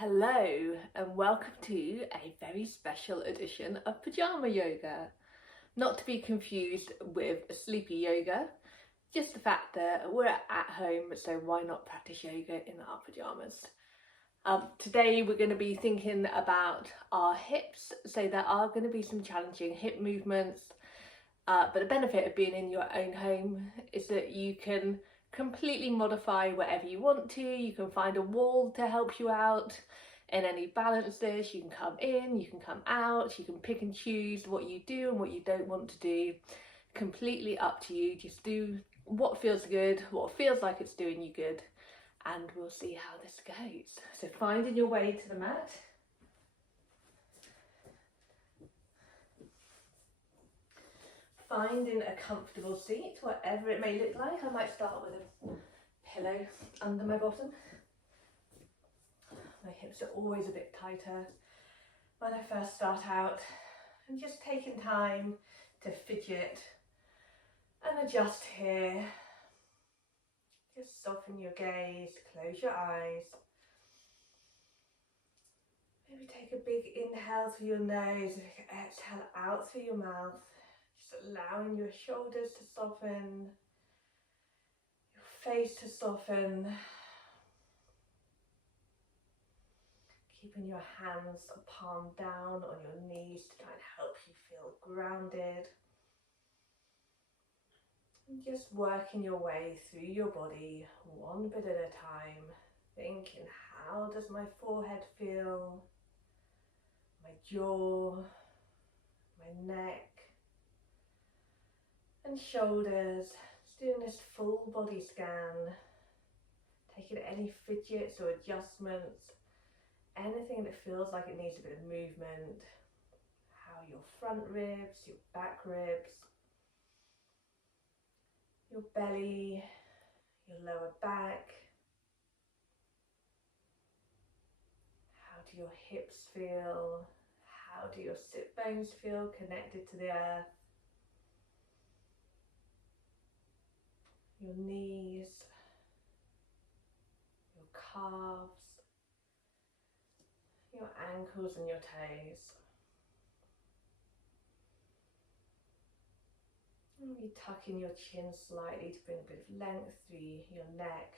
Hello and welcome to a very special edition of Pyjama Yoga. Not to be confused with sleepy yoga, just the fact that we're at home, so why not practice yoga in our pyjamas? Today we're going to be thinking about our hips, so there are going to be some challenging hip movements, but the benefit of being in your own home is that you can completely modify whatever you want to. You can find a wall to help you out in any balances. You can come in, you can come out, you can pick and choose what you do and what you don't want to do. Completely up to you. Just do what feels good, what feels like it's doing you good, and we'll see how this goes. So finding your way to the mat. Finding a comfortable seat, whatever it may look like. I might start with a pillow under my bottom. My hips are always a bit tighter when I first start out. I'm just taking time to fidget and adjust here. Just soften your gaze, close your eyes. Maybe take a big inhale through your nose and exhale out through your mouth. Just allowing your shoulders to soften, your face to soften. Keeping your hands palm down on your knees to try and help you feel grounded. And just working your way through your body one bit at a time, thinking, how does my forehead feel? My jaw, my neck, and shoulders. Just doing this full body scan, taking any fidgets or adjustments, anything that feels like it needs a bit of movement. How your front ribs, your back ribs, your belly, your lower back. How do your hips feel? How do your sit bones feel connected to the earth? Your knees, your calves, your ankles and your toes. Maybe tucking your chin slightly to bring a bit of length through your neck.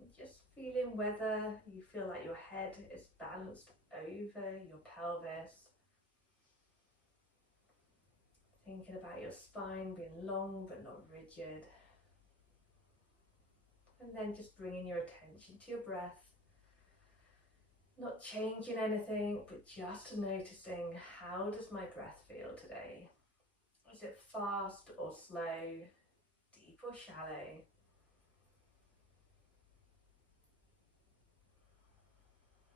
And just feeling whether you feel like your head is balanced over your pelvis. Thinking about your spine being long but not rigid. And then just bringing your attention to your breath. Not changing anything, but just noticing, how does my breath feel today? Is it fast or slow, deep or shallow?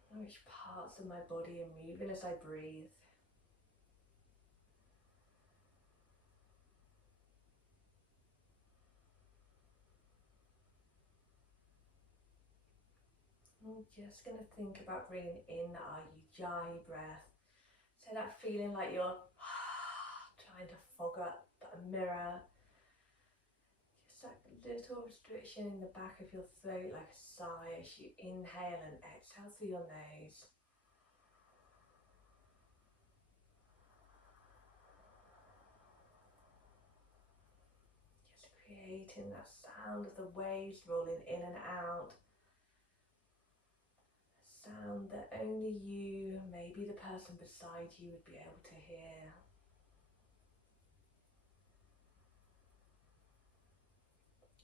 Which parts of my body are moving as I breathe? I'm just going to think about bringing in our Ujjayi breath. So that feeling like you're trying to fog up a mirror. Just that little restriction in the back of your throat, like a sigh as you inhale and exhale through your nose. Just creating that sound of the waves rolling in and out. Sound that only you, maybe the person beside you, would be able to hear.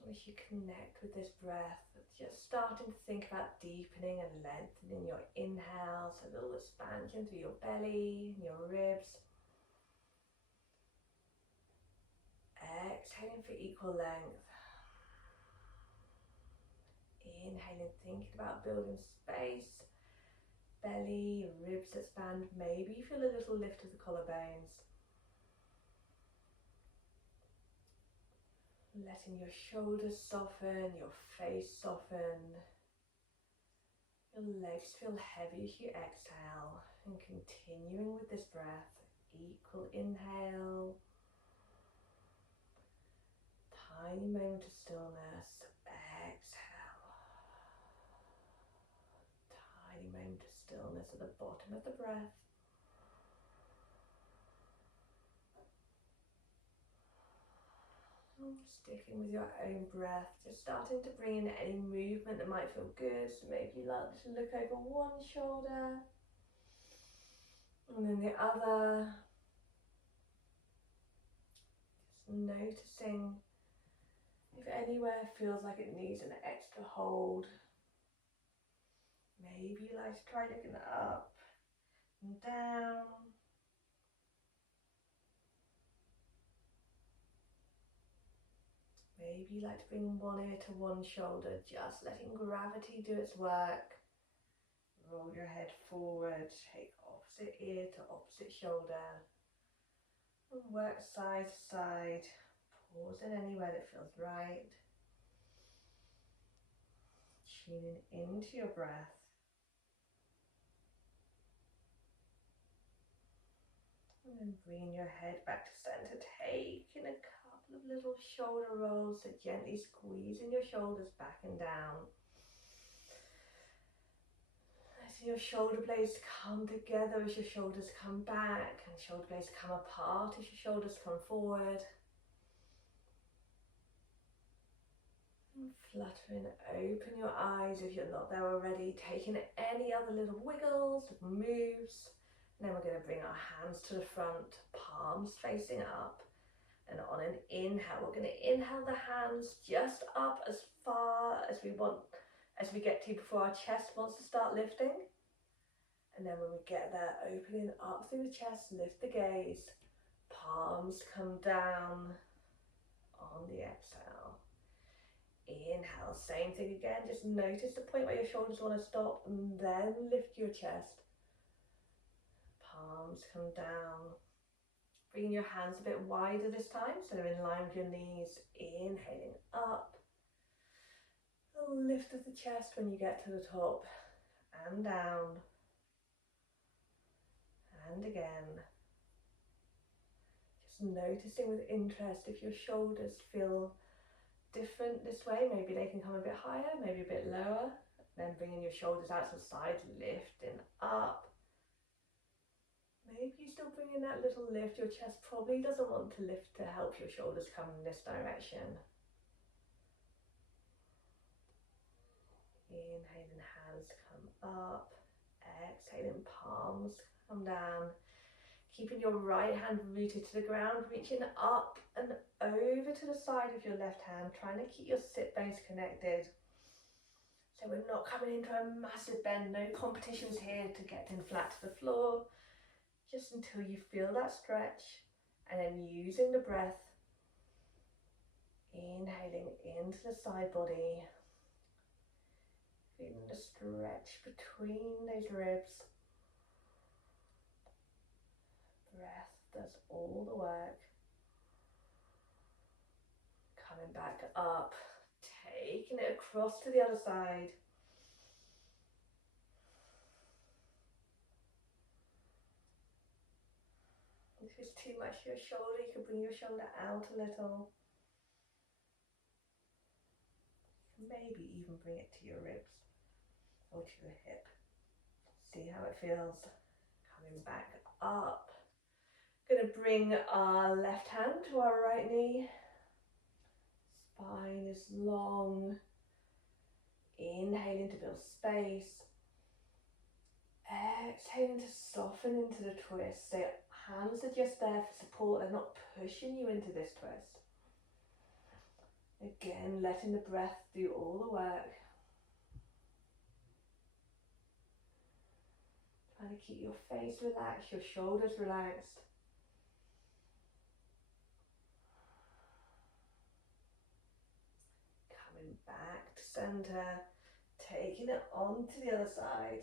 As you connect with this breath, just starting to think about deepening and lengthening your inhale, so a little expansion through your belly and your ribs. Exhaling for equal length. Inhaling, thinking about building space. Belly, ribs expand, maybe you feel a little lift of the collarbones. Letting your shoulders soften, your face soften. Your legs feel heavy as you exhale, and continuing with this breath. Equal inhale. Tiny moment of stillness. Exhale. Tiny moment to stillness at the bottom of the breath. Sticking with your own breath, just starting to bring in any movement that might feel good. So maybe you like to look over one shoulder and then the other. Just noticing if anywhere feels like it needs an extra hold. Maybe you like to try looking up and down. Maybe you like to bring one ear to one shoulder, just letting gravity do its work. Roll your head forward, take opposite ear to opposite shoulder. And work side to side. Pause in anywhere that feels right. Tuning into your breath. And then bring your head back to center, taking a couple of little shoulder rolls, so gently squeezing your shoulders back and down. Letting your shoulder blades come together as your shoulders come back, and shoulder blades come apart as your shoulders come forward. And fluttering open your eyes if you're not there already, taking any other little wiggles, moves. And then we're going to bring our hands to the front, palms facing up. And on an inhale, we're going to inhale the hands just up as far as we want, as we get to before our chest wants to start lifting. And then when we get there, opening up through the chest, lift the gaze. Palms come down on the exhale. Inhale, same thing again. Just notice the point where your shoulders want to stop and then lift your chest. Palms come down. Bringing your hands a bit wider this time, so they're in line with your knees. Inhaling up. A lift of the chest when you get to the top. And down. And again. Just noticing with interest if your shoulders feel different this way. Maybe they can come a bit higher, maybe a bit lower. Then bringing your shoulders out to the side, lifting up. Maybe you're still bringing that little lift. Your chest probably doesn't want to lift to help your shoulders come in this direction. Inhaling, hands come up. Exhaling, palms come down. Keeping your right hand rooted to the ground, reaching up and over to the side of your left hand, trying to keep your sit bones connected. So we're not coming into a massive bend, no competitions here to get in flat to the floor. Just until you feel that stretch, and then using the breath, inhaling into the side body, feeling the stretch between those ribs. Breath does all the work. Coming back up, taking it across to the other side. If it's too much for your shoulder, you can bring your shoulder out a little. Maybe even bring it to your ribs or to your hip. See how it feels. Coming back up. Going to bring our left hand to our right knee. Spine is long. Inhaling to build space. Exhaling to soften into the twist. So hands are just there for support. They're not pushing you into this twist. Again, letting the breath do all the work. Trying to keep your face relaxed, your shoulders relaxed. Coming back to center, taking it on to the other side.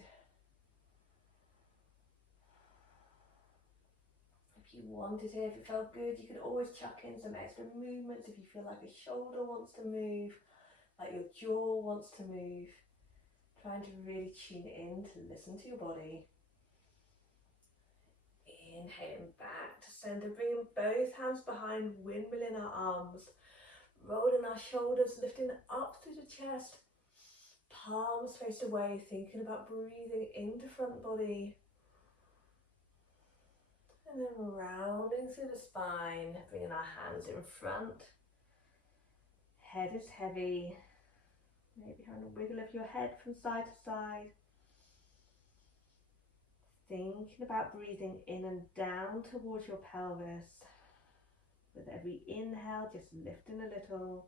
If you wanted it, if it felt good, you could always chuck in some extra movements if you feel like a shoulder wants to move, like your jaw wants to move. Trying to really tune in to listen to your body. Inhaling back to center, bringing both hands behind, windmilling our arms, rolling our shoulders, lifting up through the chest. palms faced away, thinking about breathing into front body. And then rounding through the spine, bringing our hands in front. Head is heavy. Maybe having a wiggle of your head from side to side. Thinking about breathing in and down towards your pelvis. With every inhale, just lifting a little.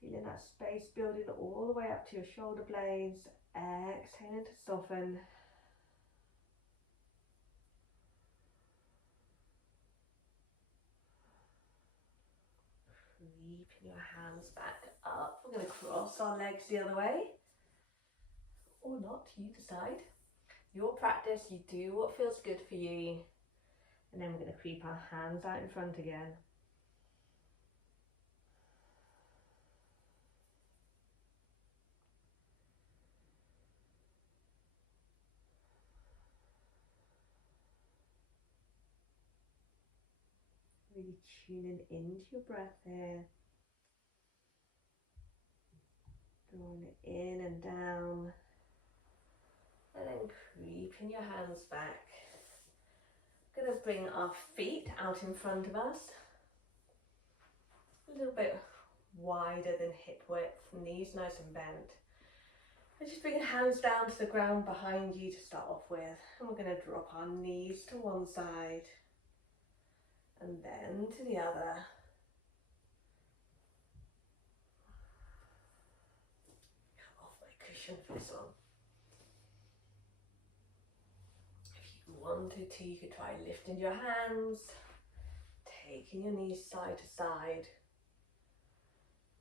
Feeling that space building all the way up to your shoulder blades. Exhaling to soften. Creeping your hands back up. We're going to cross our legs the other way. Or not, you decide. Your practice, you do what feels good for you. And then we're going to creep our hands out in front again. Really tuning into your breath here. Drawing it in and down. And then creeping your hands back. Going to bring our feet out in front of us. A little bit wider than hip width. Knees nice and bent. And just bring your hands down to the ground behind you to start off with. And we're going to drop our knees to one side. And then to the other. Come off my cushion for this one. If you wanted to, you could try lifting your hands, taking your knees side to side.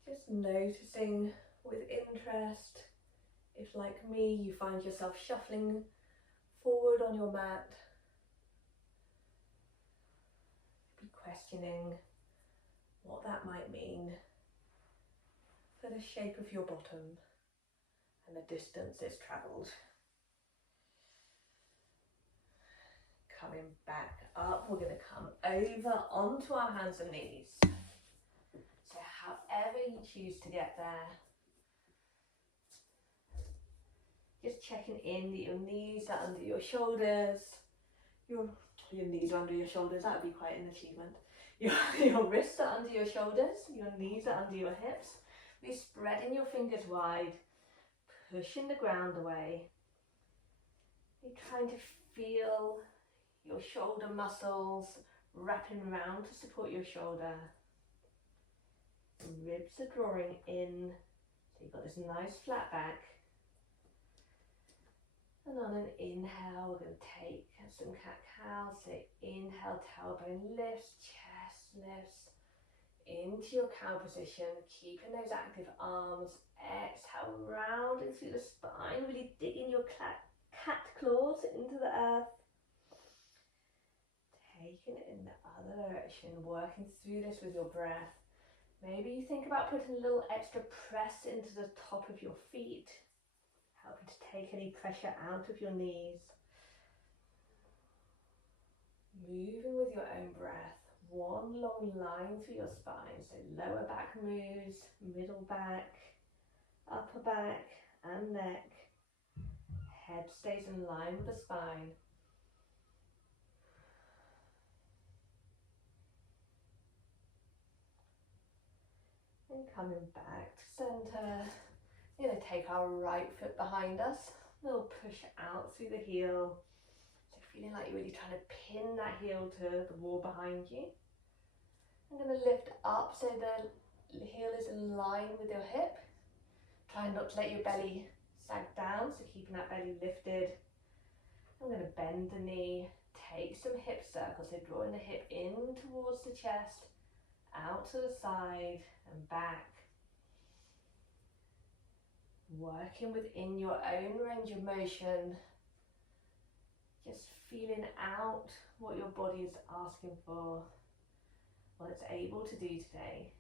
Just noticing with interest, if like me, you find yourself shuffling forward on your mat. Be questioning what that might mean for the shape of your bottom and the distance it's travelled. Coming back up, we're going to come over onto our hands and knees. So however you choose to get there, just checking in that your knees are under your shoulders. Your knees are under your shoulders, that would be quite an achievement. Your wrists are under your shoulders, your knees are under your hips. Be spreading your fingers wide, pushing the ground away. You're trying to feel your shoulder muscles wrapping around to support your shoulder. Ribs are drawing in, so you've got this nice flat back. And on an inhale, we're going to take some cat-cow. So inhale, tailbone lifts, chest lifts into your cow position, keeping those active arms. Exhale, rounding through the spine, really digging your cat claws into the earth. Taking it in the other direction, working through this with your breath. Maybe you think about putting a little extra press into the top of your feet, helping to take any pressure out of your knees. Moving with your own breath, one long line through your spine. So lower back moves, middle back, upper back and neck. Head stays in line with the spine. And coming back to centre. We're going to take our right foot behind us. A little push out through the heel. So feeling like you're really trying to pin that heel to the wall behind you. I'm going to lift up so the heel is in line with your hip. Try not to let your belly sag down, so keeping that belly lifted. I'm going to bend the knee, take some hip circles, so drawing the hip in towards the chest, out to the side and back. Working within your own range of motion, just feeling out what your body is asking for, what it's able to do today.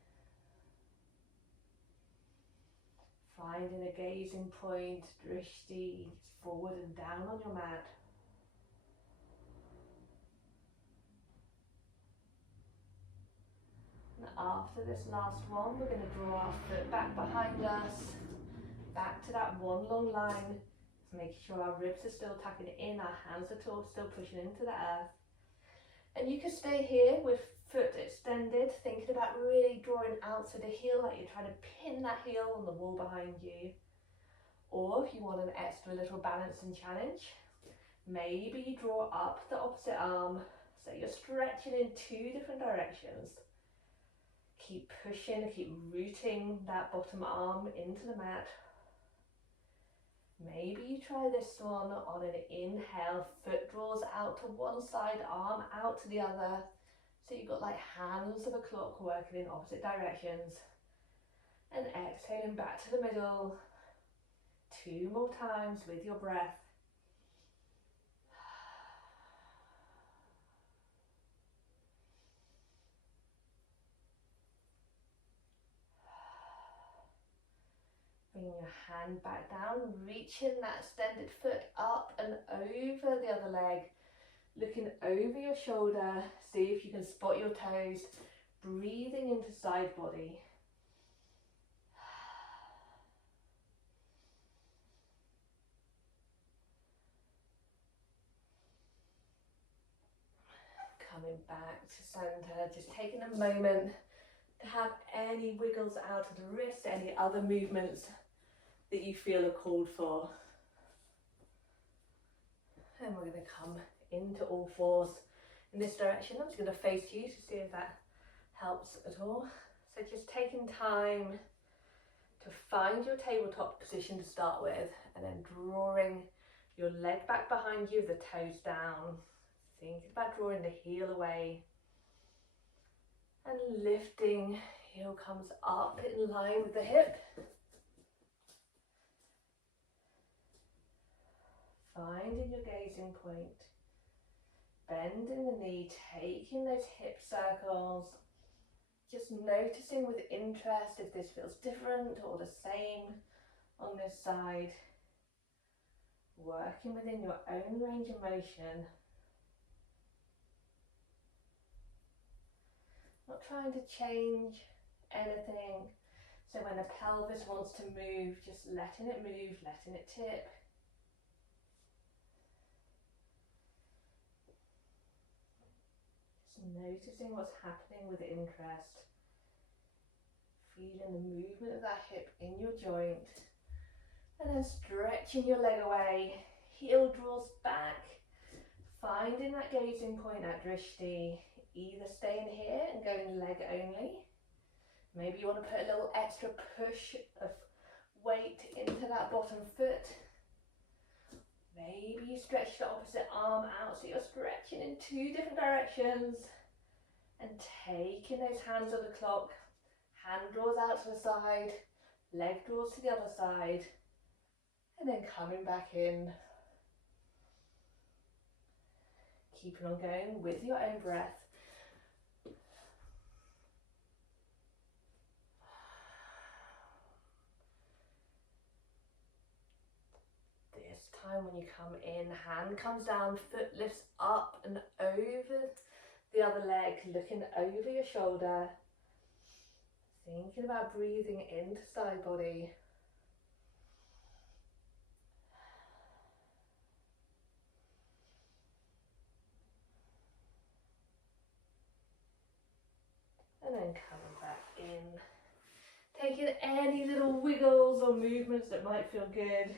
Finding a gazing point, drishti, forward and down on your mat. And after this last one, we're going to draw our foot back behind us, back to that one long line, making sure our ribs are still tucking in, our hands are still pushing into the earth. And you can stay here with foot extended, thinking about really drawing out to the heel, like you're trying to pin that heel on the wall behind you. Or if you want an extra little balance and challenge, maybe you draw up the opposite arm, so you're stretching in two different directions. Keep pushing, keep rooting that bottom arm into the mat. Maybe you try this one on an inhale, foot draws out to one side, arm out to the other. So you've got like hands of a clock working in opposite directions. And exhaling back to the middle. 2 more times with your breath. Bringing your hand back down, reaching that extended foot up and over the other leg. Looking over your shoulder, see if you can spot your toes. Breathing into side body. Coming back to center, just taking a moment to have any wiggles out of the wrist, any other movements that you feel are called for. And we're going to come into all fours in this direction. I'm just going to face you to see if that helps at all. So just taking time to find your tabletop position to start with, and then drawing your leg back behind you, the toes down. Thinking about drawing the heel away. And lifting, heel comes up in line with the hip. Finding your gazing point. Bending the knee, taking those hip circles. Just noticing with interest if this feels different or the same on this side. Working within your own range of motion. Not trying to change anything. So when the pelvis wants to move, just letting it move, letting it tip. Just noticing what's happening with interest. Feeling the movement of that hip in your joint. And then stretching your leg away. Heel draws back. Finding that gazing point, that drishti. Either staying here and going leg only. Maybe you want to put a little extra push of weight into that bottom foot. Maybe you stretch the opposite arm out, so you're stretching in 2 different directions. And taking those hands of the clock. Hand draws out to the side, leg draws to the other side. And then coming back in. Keeping on going with your own breath. Time when you come in, hand comes down, foot lifts up and over the other leg, looking over your shoulder, thinking about breathing into side body. And then coming back in, taking any little wiggles or movements that might feel good.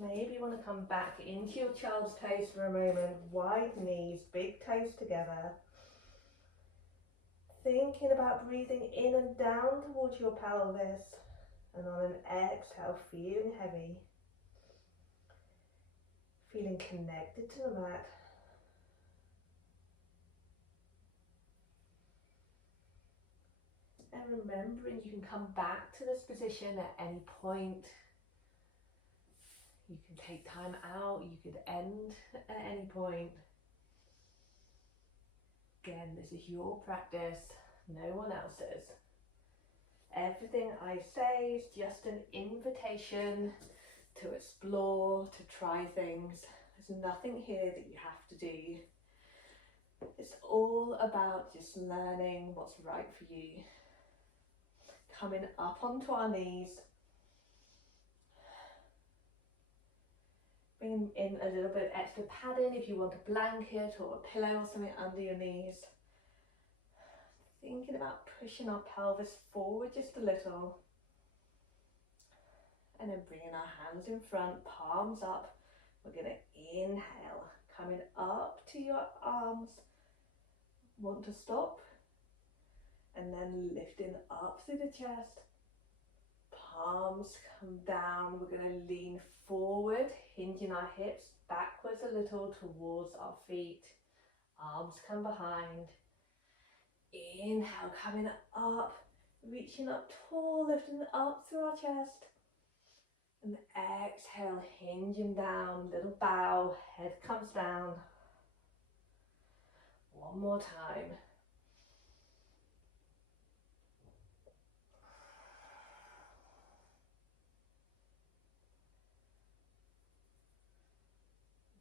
Maybe you want to come back into your child's pose for a moment. Wide knees, big toes together. Thinking about breathing in and down towards your pelvis. And on an exhale, feeling heavy. Feeling connected to the mat. And remembering you can come back to this position at any point. You can take time out, you could end at any point. Again, this is your practice, no one else's. Everything I say is just an invitation to explore, to try things. There's nothing here that you have to do. It's all about just learning what's right for you. Coming up onto our knees. Bring in a little bit of extra padding if you want a blanket or a pillow or something under your knees. Thinking about pushing our pelvis forward just a little. And then bringing our hands in front, palms up. We're going to inhale, coming up to your arms. Want to stop. And then lifting up through the chest. Palms come down. We're going to lean forward, hinging our hips backwards a little towards our feet. Arms come behind. Inhale, coming up, reaching up tall, lifting up through our chest. And exhale, hinging down, little bow, head comes down. One more time.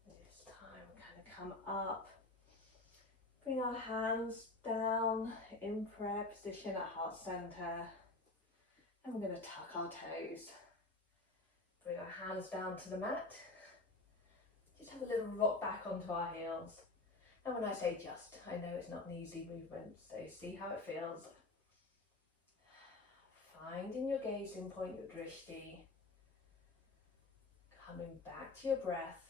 This time, kind of come up. Bring our hands down in prayer position at heart center. And we're going to tuck our toes. Bring our hands down to the mat. Just have a little rock back onto our heels. And when I say just, I know it's not an easy movement, so see how it feels. Finding your gazing point, your drishti. Coming back to your breath.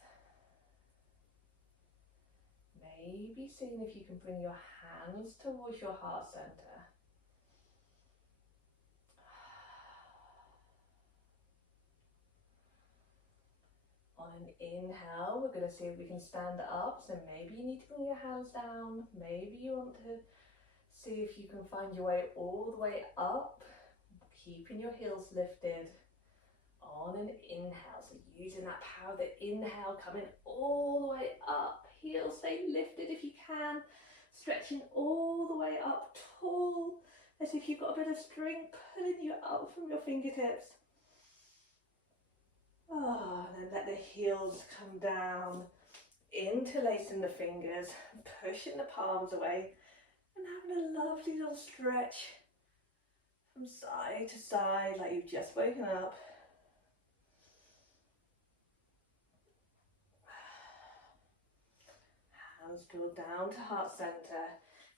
Maybe seeing if you can bring your hands towards your heart center. On an inhale, we're going to see if we can stand up. So maybe you need to bring your hands down. Maybe you want to see if you can find your way all the way up, keeping your heels lifted. On an inhale, so using that power of the inhale, coming all the way up. Heels stay lifted if you can. Stretching all the way up tall, as if you've got a bit of string pulling you up from your fingertips. Oh, and then let the heels come down, interlacing the fingers, pushing the palms away, and having a lovely little stretch from side to side like you've just woken up. Hands draw down to heart center.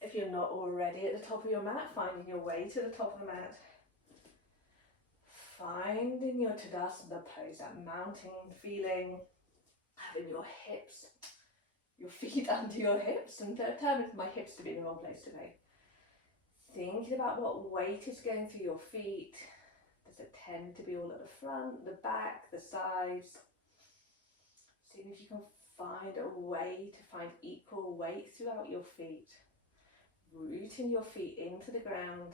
If you're not already at the top of your mat, finding your way to the top of the mat. Finding your Tadasana pose, that mounting feeling, having your hips, your feet under your hips, and determined my hips to be in the wrong place today. Thinking about what weight is going through your feet. Does it tend to be all at the front, the back, the sides? Seeing if you can find a way to find equal weight throughout your feet. Rooting your feet into the ground.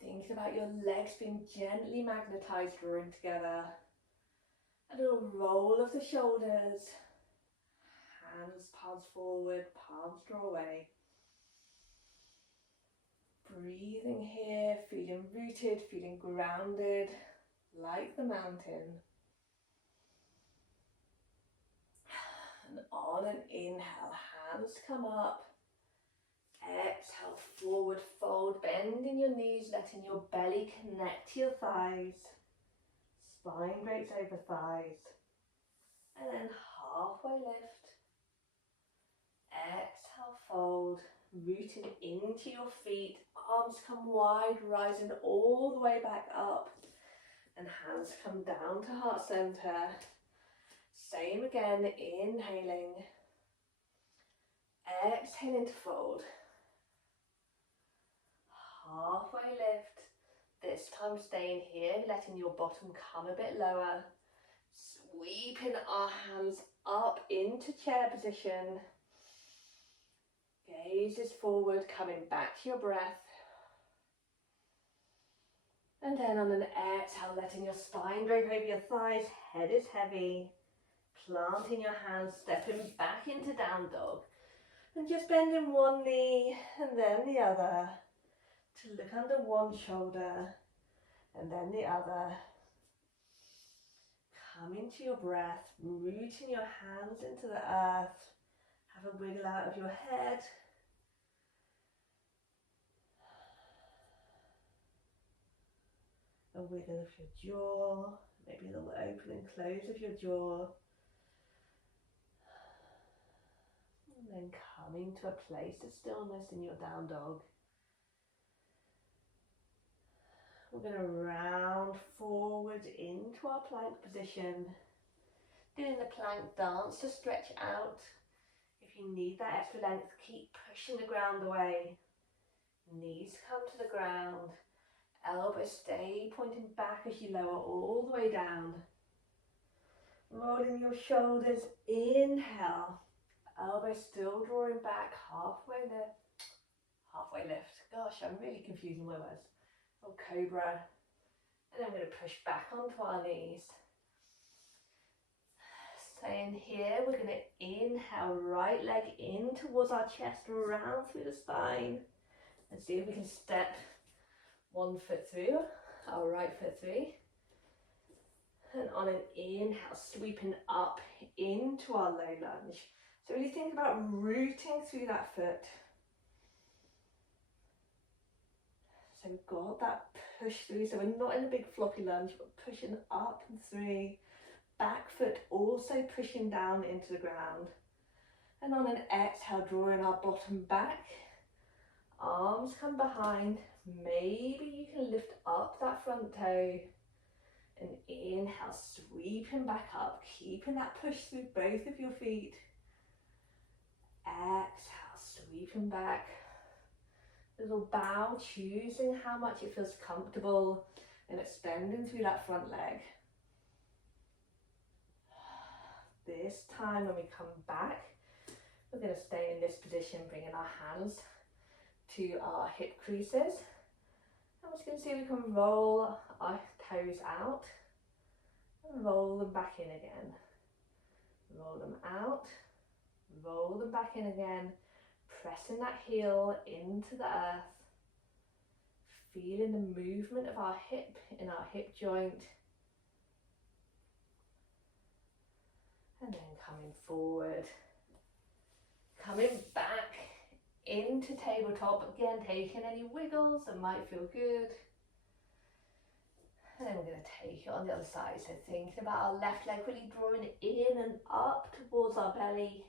Thinking about your legs being gently magnetized, drawing together. A little roll of the shoulders. Hands, palms forward, palms draw away. Breathing here, feeling rooted, feeling grounded, like the mountain. And on an inhale, hands come up. Exhale, forward fold, bending your knees, letting your belly connect to your thighs. Spine breaks over thighs. And then halfway lift. Exhale, fold, rooting into your feet. Arms come wide, rising all the way back up. And hands come down to heart center. Same again, inhaling. Exhaling to fold. Halfway lift. This time staying here, letting your bottom come a bit lower. Sweeping our hands up into chair position. Gaze is forward, coming back to your breath. And then on an exhale, letting your spine drape over your thighs, head is heavy. Planting your hands, stepping back into down dog. And just bending one knee and then the other. To look under one shoulder and then the other. Come into your breath, rooting your hands into the earth. Have a wiggle out of your head. A wiggle of your jaw, maybe a little open and close of your jaw. And then coming to a place of stillness in your down dog. We're going to round forward into our plank position. Doing the plank dance to stretch out. If you need that extra length, keep pushing the ground away. Knees come to the ground. Elbows stay pointing back as you lower all the way down. Rolling your shoulders, inhale. Elbows still drawing back, halfway lift. Gosh, I'm really confusing my words. Or cobra. And then we're going to push back onto our knees. Staying here, we're going to inhale, right leg in towards our chest, round through the spine. And see if we can step one foot through, our right foot through. And on an inhale, sweeping up into our low lunge. So really think about rooting through that foot. So we've got that push through, so we're not in a big floppy lunge, but pushing up and through. Back foot also pushing down into the ground. And on an exhale, drawing our bottom back. Arms come behind. Maybe you can lift up that front toe. And inhale, sweeping back up, keeping that push through both of your feet. Exhale, sweeping back. Little bow, choosing how much it feels comfortable and extending through that front leg. This time when we come back, we're going to stay in this position, bringing our hands to our hip creases. And we're just going to see if we can roll our toes out and roll them back in again. Roll them out, roll them back in again, pressing that heel into the earth, feeling the movement of our hip in our hip joint. And then coming forward, coming back into tabletop, again taking any wiggles that might feel good. And then we're going to take it on the other side, so thinking about our left leg really drawing in and up towards our belly.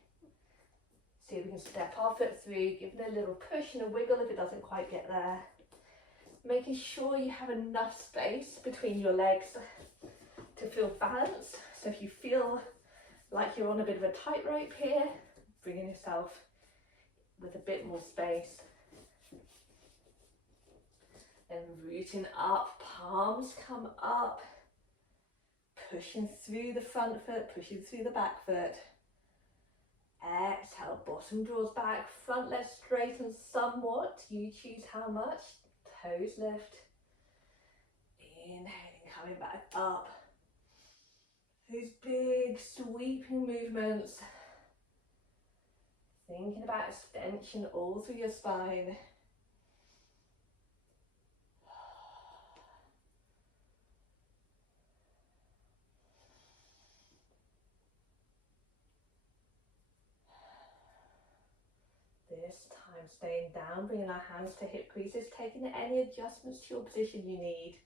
See if we can step our foot through, giving a little push and a wiggle if it doesn't quite get there. Making sure you have enough space between your legs to feel balanced. So if you feel like you're on a bit of a tightrope here, bringing yourself with a bit more space. And rooting up, palms come up, pushing through the front foot, pushing through the back foot. Exhale, bottom draws back, front leg straightens somewhat, you choose how much, toes lift. Inhaling, coming back up. These big sweeping movements. Thinking about extension all through your spine. This time staying down, bringing our hands to hip creases, taking any adjustments to your position you need.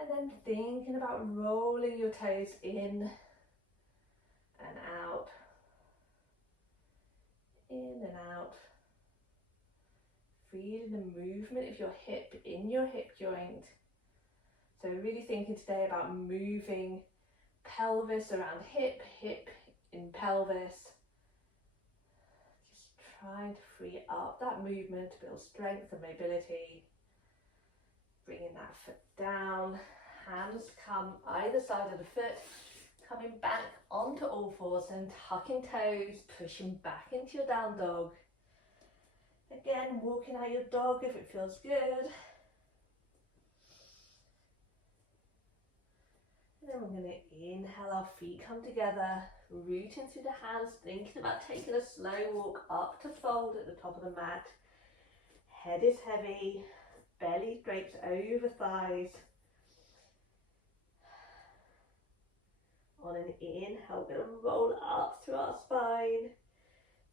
And then thinking about rolling your toes in and out. In and out. Feeling the movement of your hip in your hip joint. So really thinking today about moving pelvis around hip, hip in pelvis. Just trying to free up that movement to build strength and mobility. Bringing that foot down, hands come either side of the foot, coming back onto all fours and tucking toes, pushing back into your down dog. Again, walking out your dog if it feels good. And then we're going to inhale, our feet come together, rooting through the hands, thinking about taking a slow walk up to fold at the top of the mat. Head is heavy. Belly drapes over thighs. On an inhale, we're going to roll up through our spine.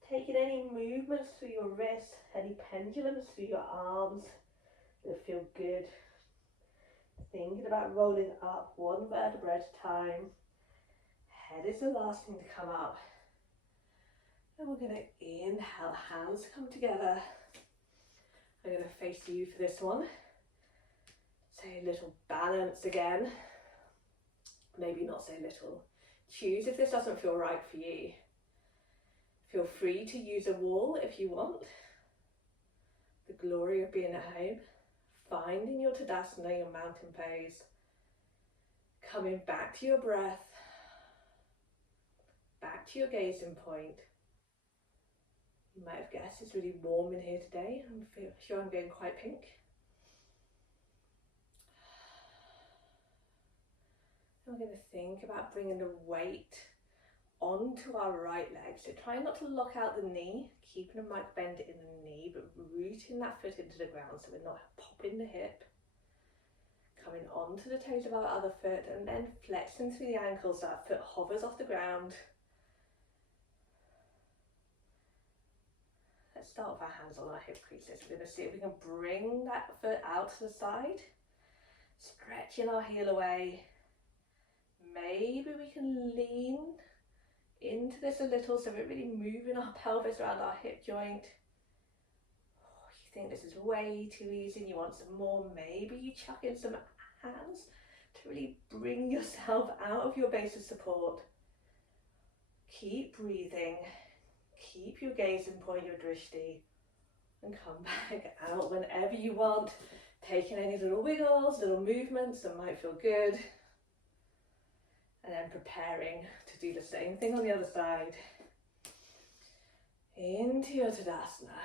Taking any movements through your wrists, any pendulums through your arms that feel good. Thinking about rolling up one vertebra at a time. Head is the last thing to come up. And we're going to inhale, hands come together. I'm going to face you for this one. So a little balance again. Maybe not so little. Choose if this doesn't feel right for you. Feel free to use a wall if you want. The glory of being at home. Finding your Tadasana, your mountain pose. Coming back to your breath. Back to your gazing point. You might have guessed it's really warm in here today. I'm sure I'm going quite pink. And we're going to think about bringing the weight onto our right leg. So try not to lock out the knee, keeping a mic bend in the knee, but rooting that foot into the ground so we're not popping the hip. Coming onto the toes of our other foot and then flexing through the ankles so that foot hovers off the ground. Let's start with our hands on our hip creases. We're going to see if we can bring that foot out to the side, stretching our heel away. Maybe we can lean into this a little so we're really moving our pelvis around our hip joint. Oh, you think this is way too easy and you want some more, maybe you chuck in some hands to really bring yourself out of your base of support. Keep breathing. Keep your gazing point, your drishti, and come back out whenever you want. Taking any little wiggles, little movements that might feel good. And then preparing to do the same thing on the other side. Into your Tadasana.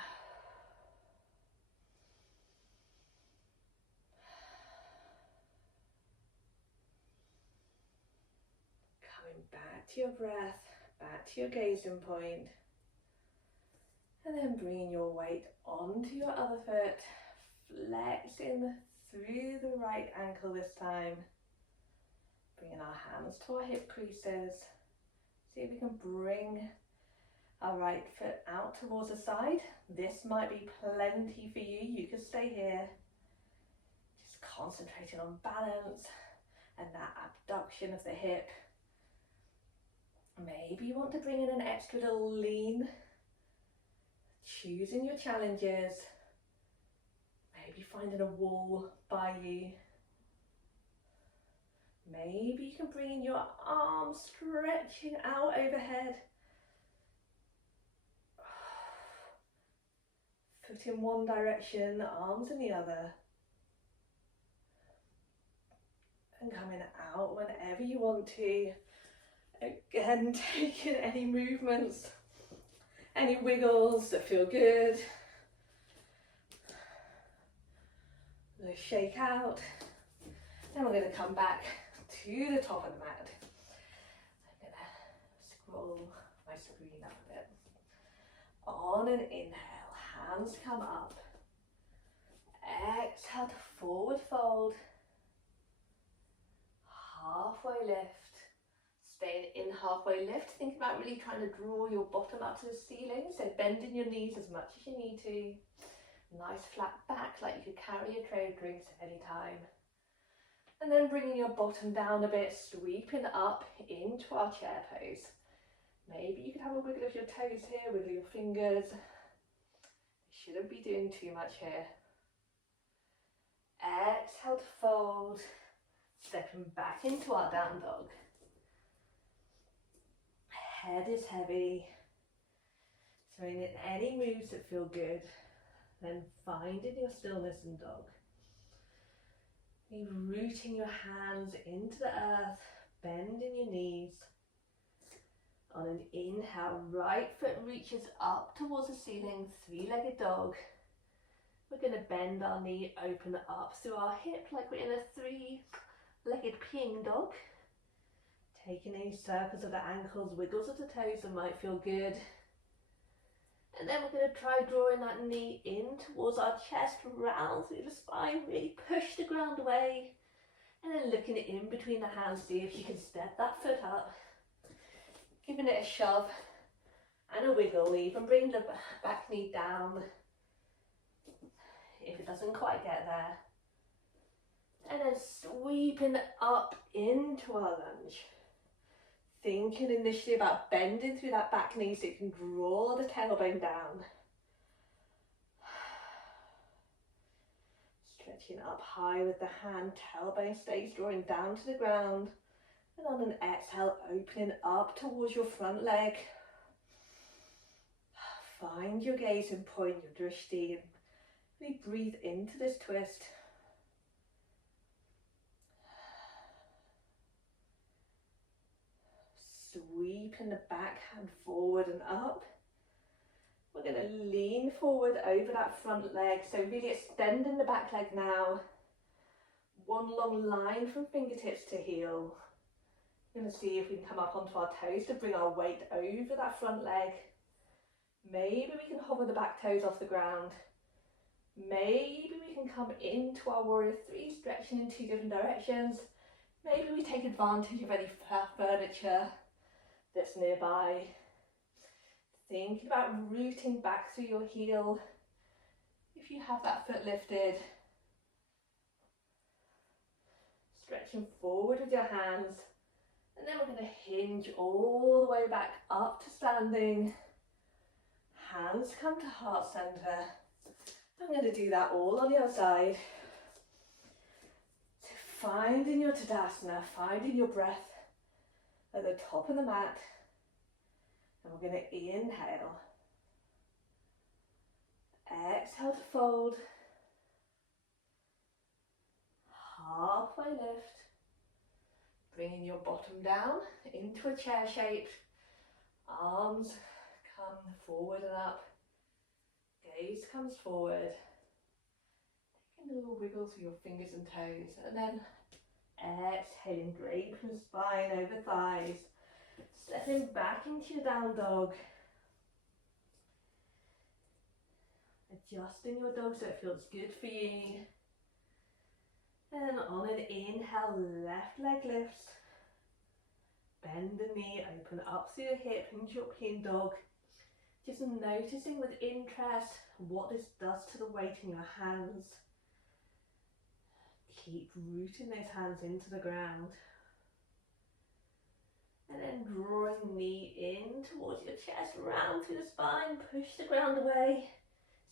Coming back to your breath, back to your gazing point. And then bringing your weight onto your other foot, flexing through the right ankle this time. Bringing our hands to our hip creases. See if we can bring our right foot out towards the side. This might be plenty for you. You can stay here. Just concentrating on balance and that abduction of the hip. Maybe you want to bring in an extra little lean. Choosing your challenges. Maybe finding a wall by you. Maybe you can bring in your arms stretching out overhead. Foot in one direction, arms in the other. And coming out whenever you want to. Again, taking any movements, any wiggles that feel good. Let's shake out. Then we're going to come back to the top of the mat. I'm going to scroll my screen up a bit. On an inhale, hands come up. Exhale to forward fold. Halfway lift. Staying in halfway lift. Think about really trying to draw your bottom up to the ceiling. So bending your knees as much as you need to. Nice flat back, like you could carry a tray of drinks at any time. And then bringing your bottom down a bit, sweeping up into our chair pose. Maybe you could have a wiggle of your toes here, wiggle your fingers. You shouldn't be doing too much here. Exhale to fold, stepping back into our down dog. Head is heavy. Throwing in any moves that feel good. Then finding your stillness in dog. Rooting your hands into the earth, bending your knees. On an inhale, right foot reaches up towards the ceiling, three-legged dog. We're going to bend our knee, open up through our hip like we're in a three-legged peeing dog. Taking any circles of the ankles, wiggles of the toes that might feel good. And then we're going to try drawing that knee in towards our chest, round through the spine, really push the ground away. And then looking in between the hands, see if you can step that foot up, giving it a shove and a wiggle, even bringing the back knee down if it doesn't quite get there. And then sweeping up into our lunge. Thinking initially about bending through that back knee so you can draw the tailbone down. Stretching up high with the hand, tailbone stays drawing down to the ground. And on an exhale, opening up towards your front leg. Find your gaze and point your drishti. Really breathe into this twist. Sweeping the back hand forward and up. We're going to lean forward over that front leg, so really extending the back leg now. One long line from fingertips to heel. We're going to see if we can come up onto our toes to bring our weight over that front leg. Maybe we can hover the back toes off the ground. Maybe we can come into our warrior three, stretching in 2 different directions. Maybe we take advantage of any furniture that's nearby. Thinking about rooting back through your heel. If you have that foot lifted. Stretching forward with your hands. And then we're going to hinge all the way back up to standing. Hands come to heart center. I'm going to do that all on the other side. So finding your Tadasana, finding your breath at the top of the mat. And we're going to inhale. Exhale to fold. Halfway lift. Bringing your bottom down into a chair shape. Arms come forward and up. Gaze comes forward. Taking a little wiggle through your fingers and toes. And then exhaling, draping spine over thighs. Stepping back into your down dog. Adjusting your dog so it feels good for you. And on an inhale, left leg lifts. Bend the knee, open up through the hip, hinge your in dog. Just noticing with interest what this does to the weight in your hands. Keep rooting those hands into the ground. And then drawing knee in towards your chest, round through the spine, push the ground away.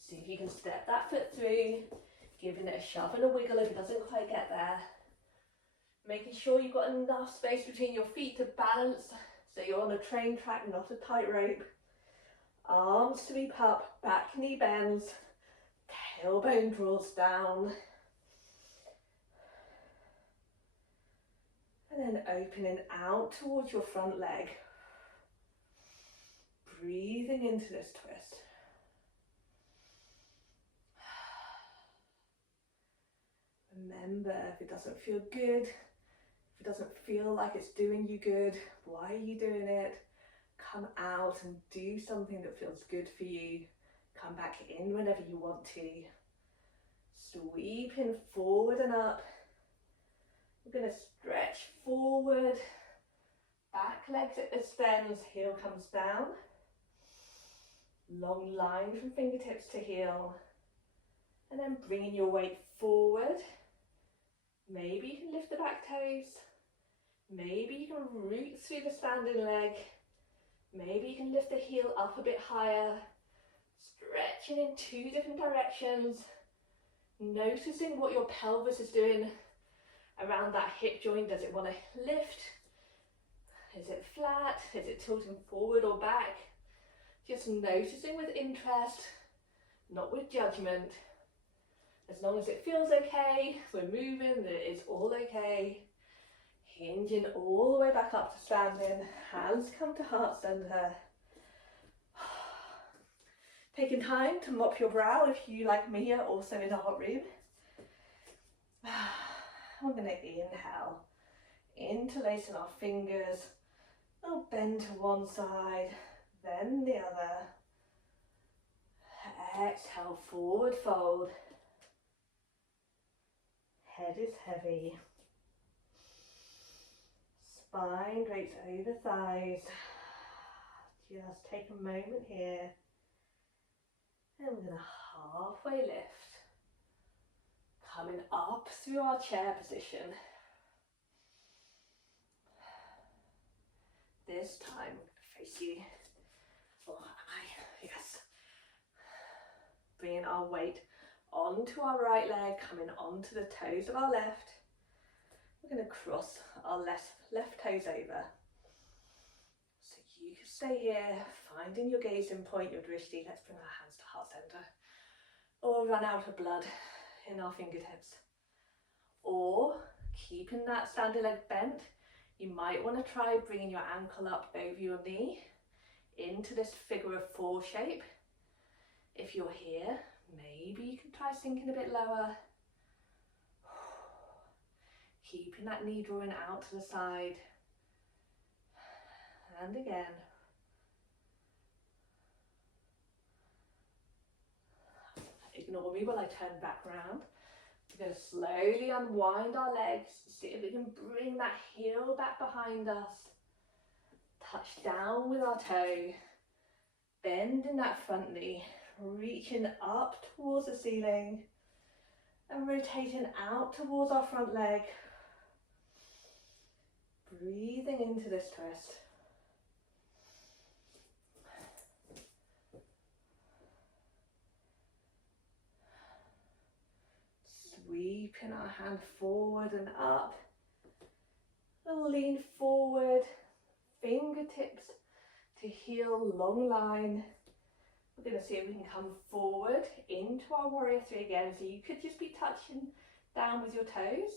See if you can step that foot through, giving it a shove and a wiggle if it doesn't quite get there. Making sure you've got enough space between your feet to balance, so you're on a train track, not a tightrope. Arms sweep up, back knee bends, tailbone draws down. And then opening out towards your front leg. Breathing into this twist. Remember, if it doesn't feel good, if it doesn't feel like it's doing you good, why are you doing it? Come out and do something that feels good for you. Come back in whenever you want to. Sweeping forward and up. We're going to stretch forward. Back leg extends, heel comes down. Long line from fingertips to heel. And then bringing your weight forward. Maybe you can lift the back toes. Maybe you can root through the standing leg. Maybe you can lift the heel up a bit higher. Stretching in 2 different directions. Noticing what your pelvis is doing around that hip joint. Does it want to lift? Is it flat? Is it tilting forward or back? Just noticing with interest, not with judgment. As long as it feels okay, we're moving, it is all okay. Hinging all the way back up to standing, hands come to heart center. Taking time to mop your brow if you, like me, are also in a hot room. We're going to inhale, interlacing our fingers. We'll bend to one side, then the other. Exhale, forward fold. Head is heavy. Spine drapes over thighs. Just take a moment here. And we're going to halfway lift. Coming up through our chair position. This time, I'm going to face you. Oh, yes. Bringing our weight onto our right leg, coming onto the toes of our left. We're going to cross our left toes over. So you can stay here, finding your gazing point, your drishti. Let's bring our hands to heart center. Or run out of blood in our fingertips. Or keeping that standing leg bent, you might want to try bringing your ankle up over your knee into this figure of four shape. If you're here, maybe you can try sinking a bit lower. Keeping that knee drawing out to the side. And again. Ignore me while I turn back round. We're going to slowly unwind our legs. See if we can bring that heel back behind us. Touch down with our toe. Bending that front knee. Reaching up towards the ceiling. And rotating out towards our front leg. Breathing into this twist. Sweeping our hand forward and up. We'll lean forward, fingertips to heel, long line. We're going to see if we can come forward into our warrior three again. So you could just be touching down with your toes,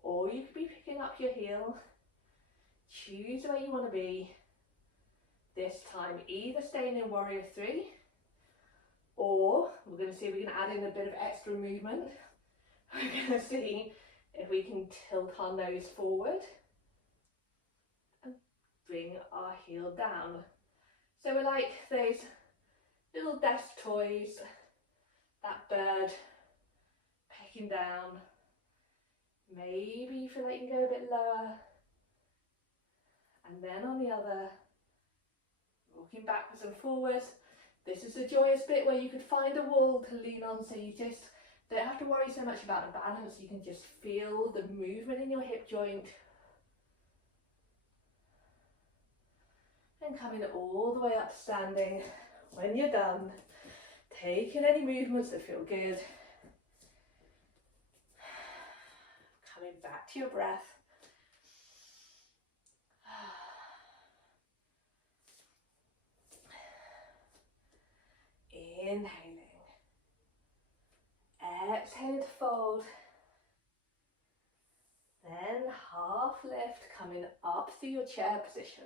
or you could be picking up your heel. Choose where you want to be. This time, either staying in warrior three, or we're going to see if we can add in a bit of extra movement. We're going to see if we can tilt our nose forward and bring our heel down. So we're like those little desk toys, that bird pecking down. Maybe you feel like you can go a bit lower. And then on the other, walking backwards and forwards. This is the joyous bit where you could find a wall to lean on, so you just don't have to worry so much about the balance. You can just feel the movement in your hip joint. And coming all the way up standing. When you're done, taking any movements that feel good. Coming back to your breath. Inhaling. Exhale to fold. Then half lift, coming up through your chair position.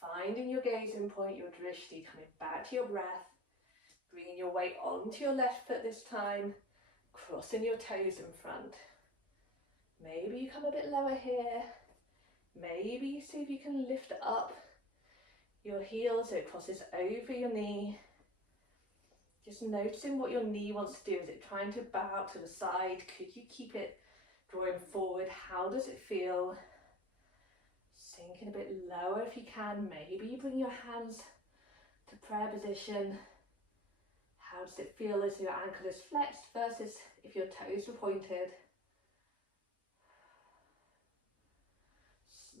Finding your gazing point, your drishti, coming back to your breath. Bringing your weight onto your left foot this time. Crossing your toes in front. Maybe you come a bit lower here. Maybe you see if you can lift up your heel so it crosses over your knee. Just noticing what your knee wants to do. Is it trying to bow out to the side? Could you keep it drawing forward? How does it feel? Sinking a bit lower if you can. Maybe you bring your hands to prayer position. How does it feel as your ankle is flexed versus if your toes were pointed?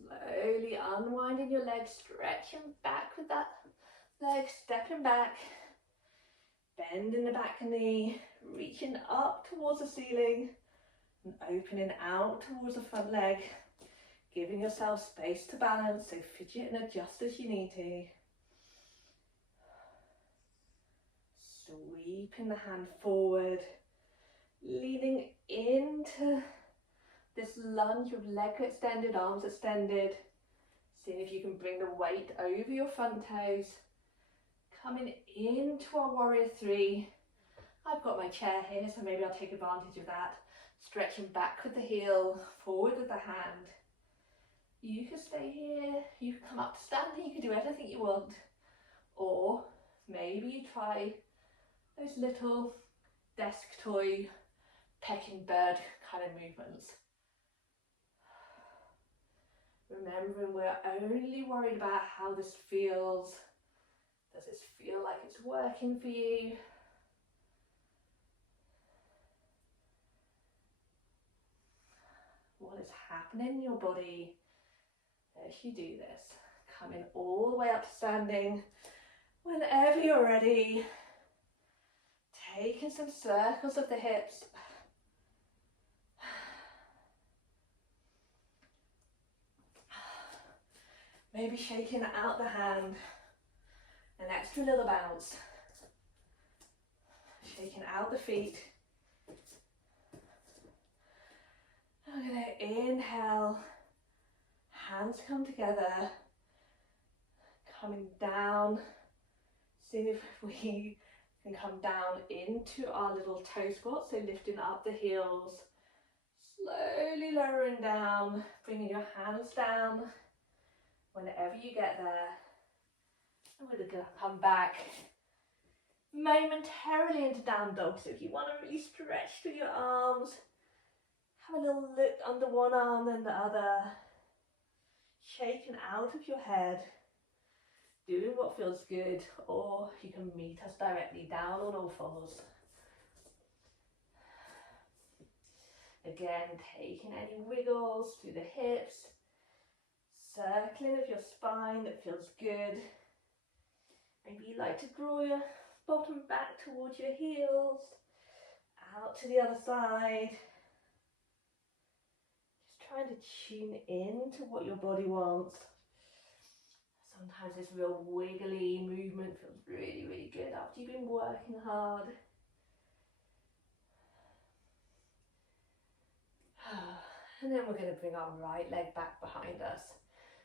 Slowly unwinding your legs, stretching back with that leg, stepping back, bending the back knee, reaching up towards the ceiling and opening out towards the front leg, giving yourself space to balance, so fidget and adjust as you need to. Sweeping the hand forward, leaning into this lunge with leg extended, arms extended. Seeing if you can bring the weight over your front toes. Coming into our warrior three. I've got my chair here, so maybe I'll take advantage of that. Stretching back with the heel, forward with the hand. You can stay here, you can come up to standing, you can do anything you want. Or maybe you try those little desk toy pecking bird kind of movements. Remembering we're only worried about how this feels. Does this feel like it's working for you? What is happening in your body as you do this? Coming all the way up to standing. Whenever you're ready, taking some circles of the hips. Maybe shaking out the hand, an extra little bounce. Shaking out the feet. I'm going to inhale, hands come together, coming down. See if we can come down into our little toe squat, so lifting up the heels, slowly lowering down, bringing your hands down. Whenever you get there, and we're going to come back momentarily into down dog. So if you want to really stretch through your arms, have a little look under one arm then the other, shaking out of your head, doing what feels good, or you can meet us directly down on all fours. Again, taking any wiggles through the hips, circling of your spine that feels good. Maybe you like to draw your bottom back towards your heels, out to the other side. Just trying to tune in to what your body wants. Sometimes this real wiggly movement feels really, really good after you've been working hard. And then we're going to bring our right leg back behind us.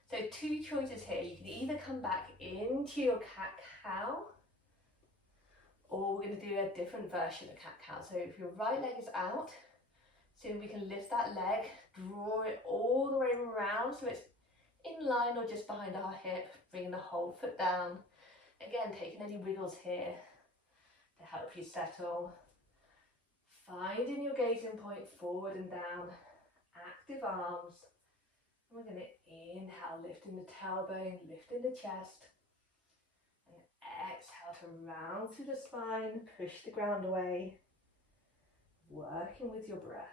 So two choices here. You can either come back into your cat-cow, or we're going to do a different version of cat-cow. So if your right leg is out, so we can lift that leg, draw it all the way around so it's in line or just behind our hip, bringing the whole foot down. Again, taking any wiggles here to help you settle. Finding your gazing point forward and down, active arms. And we're going to inhale, lifting the tailbone, lifting the chest. And exhale to round through the spine, push the ground away. Working with your breath.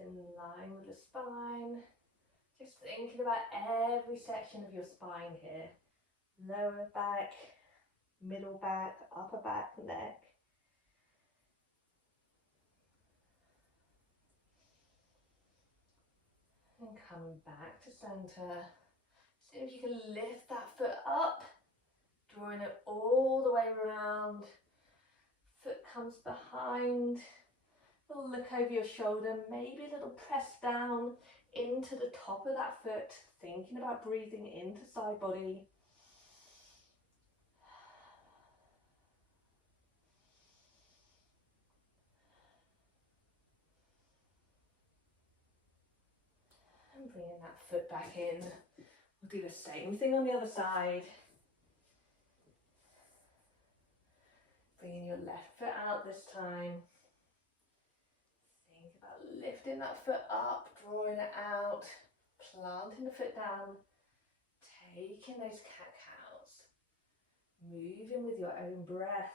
In line with the spine, just thinking about every section of your spine here, lower back, middle back, upper back, neck. And coming back to center. See if you can lift that foot up, drawing it all the way around. Foot comes behind. A little look over your shoulder, maybe a little press down into the top of that foot, thinking about breathing into side body. And bringing that foot back in. We'll do the same thing on the other side. Bringing your left foot out this time. Think about lifting that foot up, drawing it out, planting the foot down, taking those cat-cows, moving with your own breath.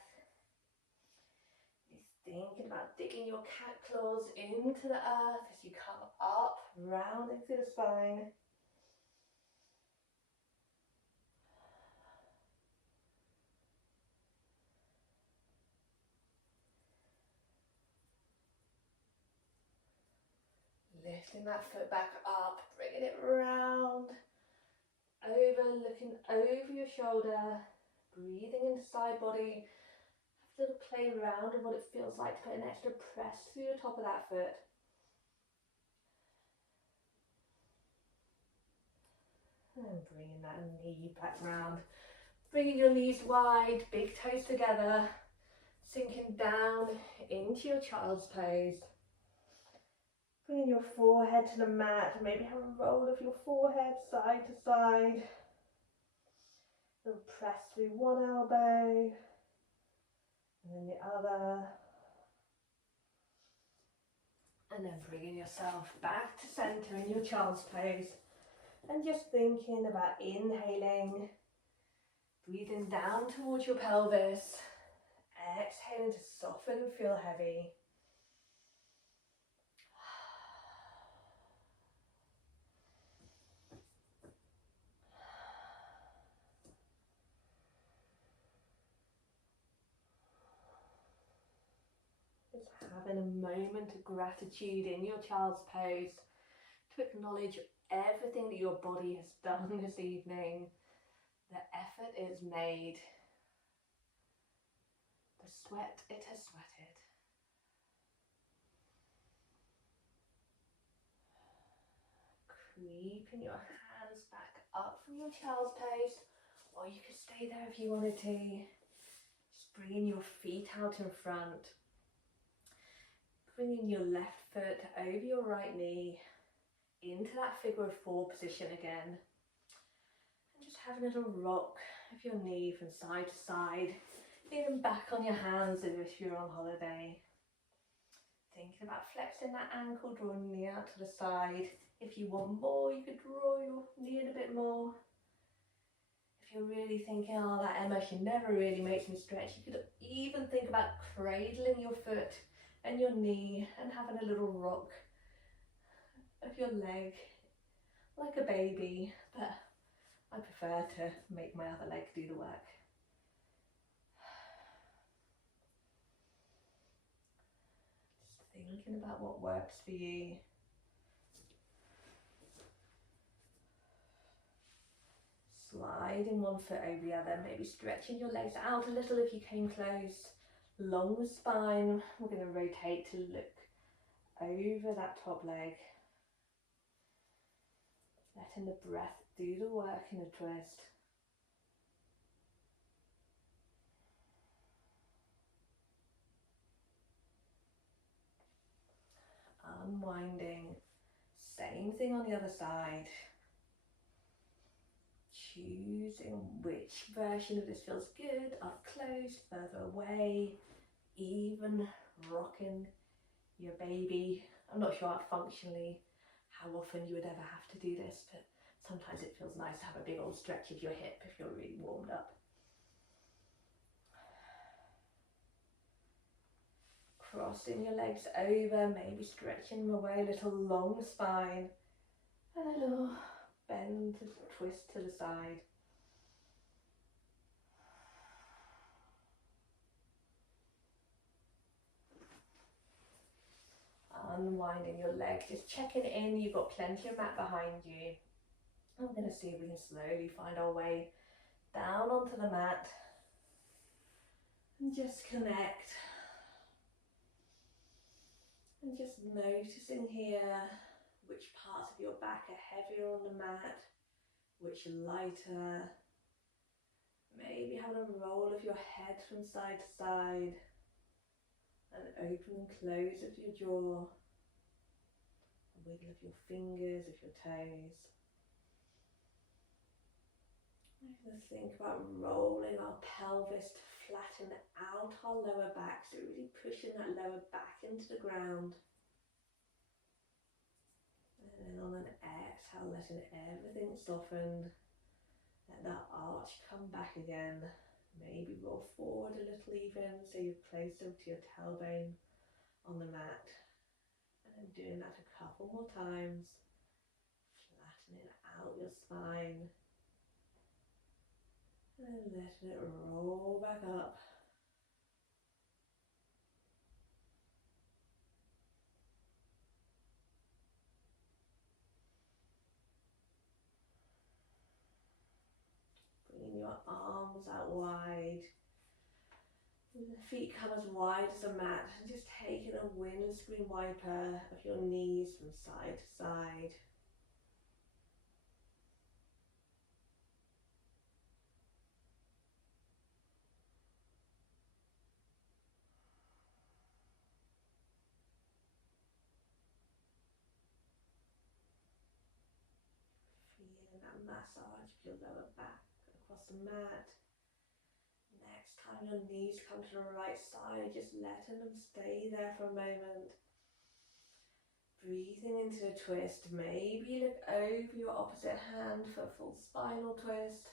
You're thinking about digging your cat claws into the earth as you come up, rounding through the spine. Lifting that foot back up, bringing it round, over, looking over your shoulder, breathing into side body. Have a little play around with what it feels like to put an extra press through the top of that foot. And bringing that knee back round. Bringing your knees wide, big toes together, sinking down into your child's pose. Bringing your forehead to the mat, and maybe have a roll of your forehead side to side. And press through one elbow, and then the other. And then bringing yourself back to centre in your child's pose. And just thinking about inhaling, breathing down towards your pelvis, exhaling to soften and feel heavy. Just having a moment of gratitude in your child's pose to acknowledge everything that your body has done this evening. The effort is made. The sweat it has sweated. Creeping your hands back up from your child's pose, or you could stay there if you wanted to. Just bringing your feet out in front. Bringing your left foot over your right knee into that figure of four position again. And just having a little rock of your knee from side to side. Leaning back on your hands as if you're on holiday. Thinking about flexing that ankle, drawing your knee out to the side. If you want more, you could draw your knee in a bit more. If you're really thinking, oh, that emotion never really makes me stretch, you could even think about cradling your foot and your knee and having a little rock of your leg like a baby, but I prefer to make my other leg do the work. Just thinking about what works for you. Sliding one foot over the other, maybe stretching your legs out a little if you came close. Long spine, we're going to rotate to look over that top leg. Letting the breath do the work in a twist. Unwinding. Same thing on the other side. Choosing which version of this feels good. Up close, further away. Even rocking your baby. I'm not sure functionally how often you would ever have to do this, but sometimes it feels nice to have a big old stretch of your hip if you're really warmed up. Crossing your legs over, maybe stretching them away, a little long spine, and a little bend to twist to the side. Unwinding your legs, just checking in, you've got plenty of mat behind you. I'm going to see if we can slowly find our way down onto the mat and just connect. And just noticing here which parts of your back are heavier on the mat, which are lighter. Maybe having a roll of your head from side to side. And open and close of your jaw. A wiggle of your fingers, of your toes. I'm going to think about rolling our pelvis to flatten out our lower back. So really pushing that lower back into the ground. And then on an exhale, letting everything soften. Let that arch come back again. Maybe roll forward a little even, so you're closer to your tailbone on the mat. And then doing that a couple more times. Flattening out your spine. And letting it roll back up. Bringing your arms out wide. And the feet come as wide as the mat. And just taking a windscreen wiper of your knees from side to side. massage of your lower back across the mat. Next time your knees come to the right side, just letting them stay there for a moment. Breathing into a twist. Maybe look over your opposite hand for a full spinal twist.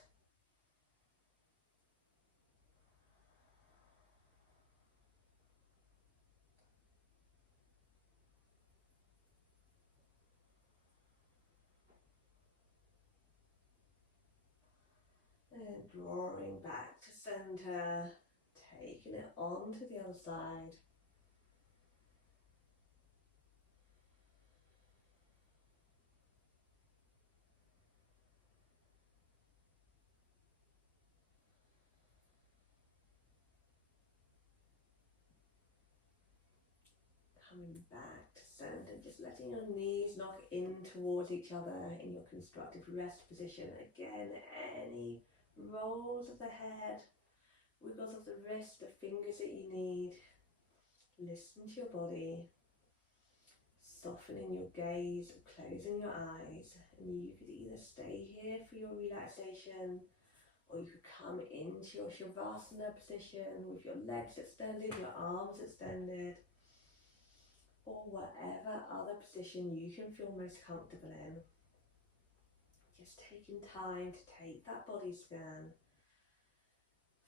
And drawing back to center, taking it on to the other side. Coming back to center, just letting your knees knock in towards each other in your constructive rest position. Again, any rolls of the head, wiggles of the wrist, the fingers that you need. Listen to your body. Softening your gaze, closing your eyes. And you could either stay here for your relaxation, or you could come into your Shavasana position with your legs extended, your arms extended, or whatever other position you can feel most comfortable in. Just taking time to take that body scan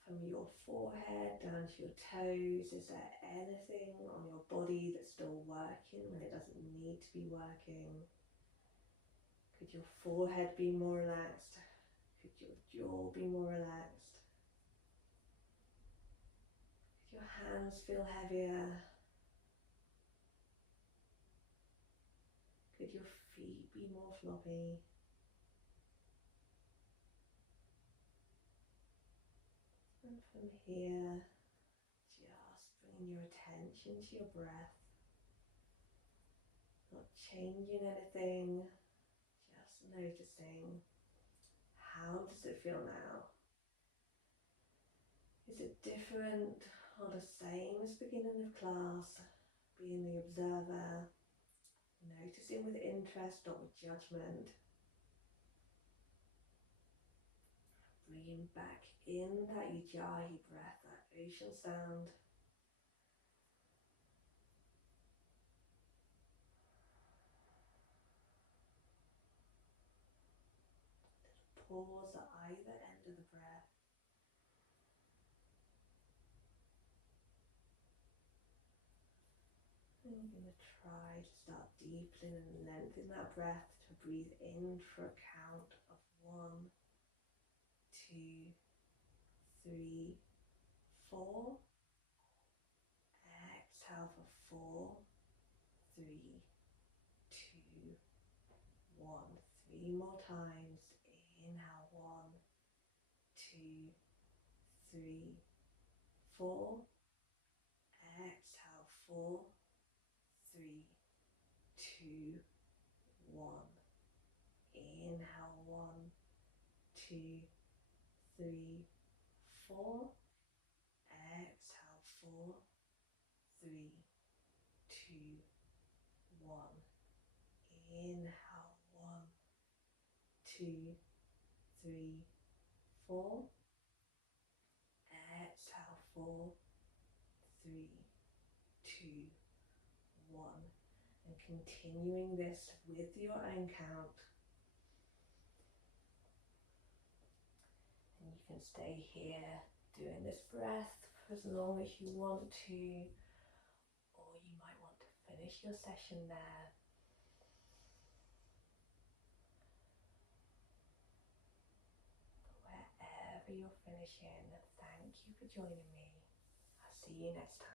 from your forehead down to your toes. Is there anything on your body that's still working when it doesn't need to be working? Could your forehead be more relaxed? Could your jaw be more relaxed? Could your hands feel heavier? Could your feet be more floppy? And from here, just bringing your attention to your breath, not changing anything, just noticing, how does it feel now? Is it different or the same as beginning of class? Being the observer, noticing with interest, not with judgment. Bringing back in that ujjayi breath, that ocean sound. Pause at either end of the breath. And you're going to try to start deepening and lengthening that breath to breathe in for a count of 1, 2, 3, 4. Exhale for 4, 3, 2, 1. 3 more times. Inhale 1, 2, 3, 4. Exhale 4, 3, 2, 1. Inhale 1, 2, 3, 4. Exhale 4, 3, 2, 1. Inhale 1, 2, 3, 4. Exhale 4, 3, 2, 1. And continuing this with your own count. And you can stay here doing this breath for as long as you want to, or you might want to finish your session there. Wherever you're finishing, thank you for joining me. I'll see you next time.